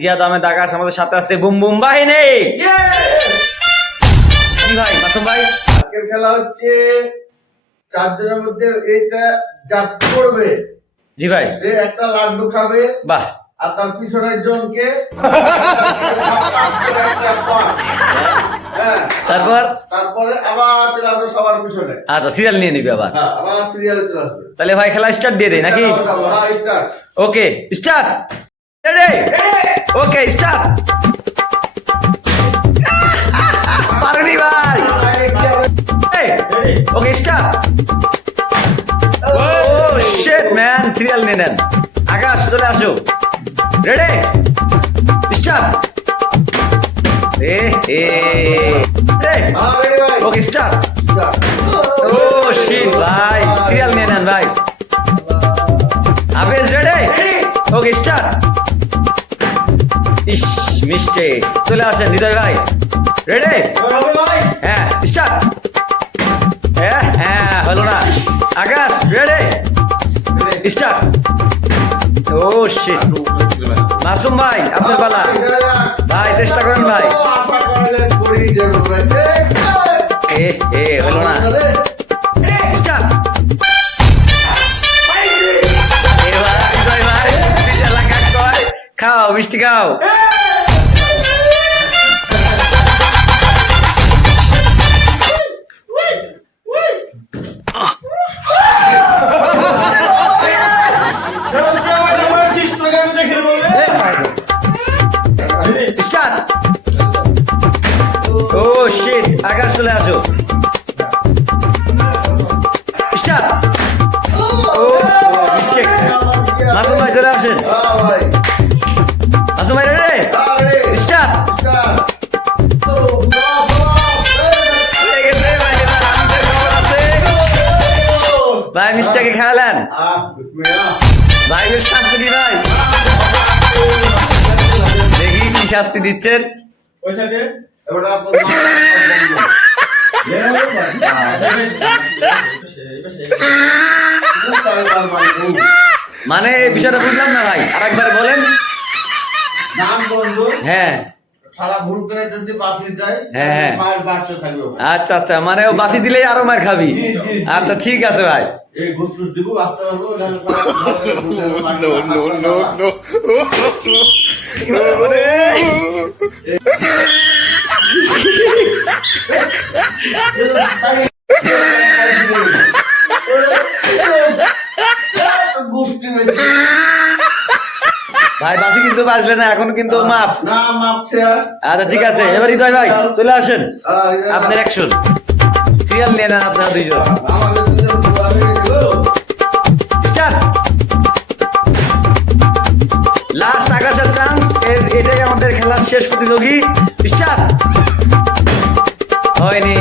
জিয়াদ আহমেদ আকাশ আমাদের সাথে আছে। বুম বুম বাহিনী। কি ভাই মাসুম ভাই, আজকের খেলা হচ্ছে চারজনের মধ্যে এটা যার করবে জি ভাই, সে একটা লাড্ডু খাবে, বাহ, আর তার পিছনের জনকে একটা শট। হ্যাঁ, তারপর তারপরে আবার চলে আসবে সবার পিছনে। আচ্ছা সিরিয়াল নিয়ে নিবি আবার। হ্যাঁ, আবার সিরিয়ালে চলে আসবে। তাহলে ভাই খেলা স্টার্ট দিয়ে দেই নাকি? হ্যাঁ, start. Okay start, ready, okay start. পারবি ভাই, okay start. Oh shit man, serial নিয়ে নেন। আকাশ চলে আসো, রেডি স্টার্ট। এ এ ওকে স্টার্ট। ও শিট ভাই, সিরিয়াল নিয়ে নেন ভাই। আবেজ রেডি, ওকে স্টার্ট। ইস মিস্টে, চলে আসেন হৃদয় ভাই, রেডি, হ্যাঁ স্টার্ট। হ্যাঁ হ্যাঁ হলো না। আকাশ ready start. Oh sheet, Masum ভাই আপনার পালা ভাই, চেষ্টা করেন ভাই। এ এ হলো না। স্টার্ট। খাও মিষ্টি খাও। স্টার্ট। ও শিট, আকাশ চলে আসো, স্টার্ট। ও মিস্টেক, মাসুম ভাই চলে আসেন। মাসুম ভাই রেডি স্টার্ট। ভাই মিষ্টাকে খেয়ালেন ভাই, শাস্তি দি ভাই, দেখি কি শাস্তি দিচ্ছেন। মানে এই বিষয়টা বুঝলাম না ভাই, আরেকবার বলেন। হ্যাঁ সারা ভুল করে যদি বাসি যায়, হ্যাঁ মায়ের বাড়তে থাকবে। আচ্ছা আচ্ছা, মানে ও বাসি দিলেই আরো মার খাবি। আচ্ছা ঠিক আছে ভাই। এই ঘুষ দিব আসতে পারবো। ভাই বাসি কিন্তু বাজলে না, এখন কিন্তু মাপ। না মাপ শেষ। আচ্ছা ঠিক আছে, এবার হৃদয় ভাই চলে আসেন, আপনার অ্যাকশন। সিরিয়াল নিয়ে নেন আপনারা দুইজন। স্টার্ট। লাস্ট আকাশের চান্স, এটাই আমাদের খেলার শেষ প্রতিযোগী। স্টার্ট। হয়নি।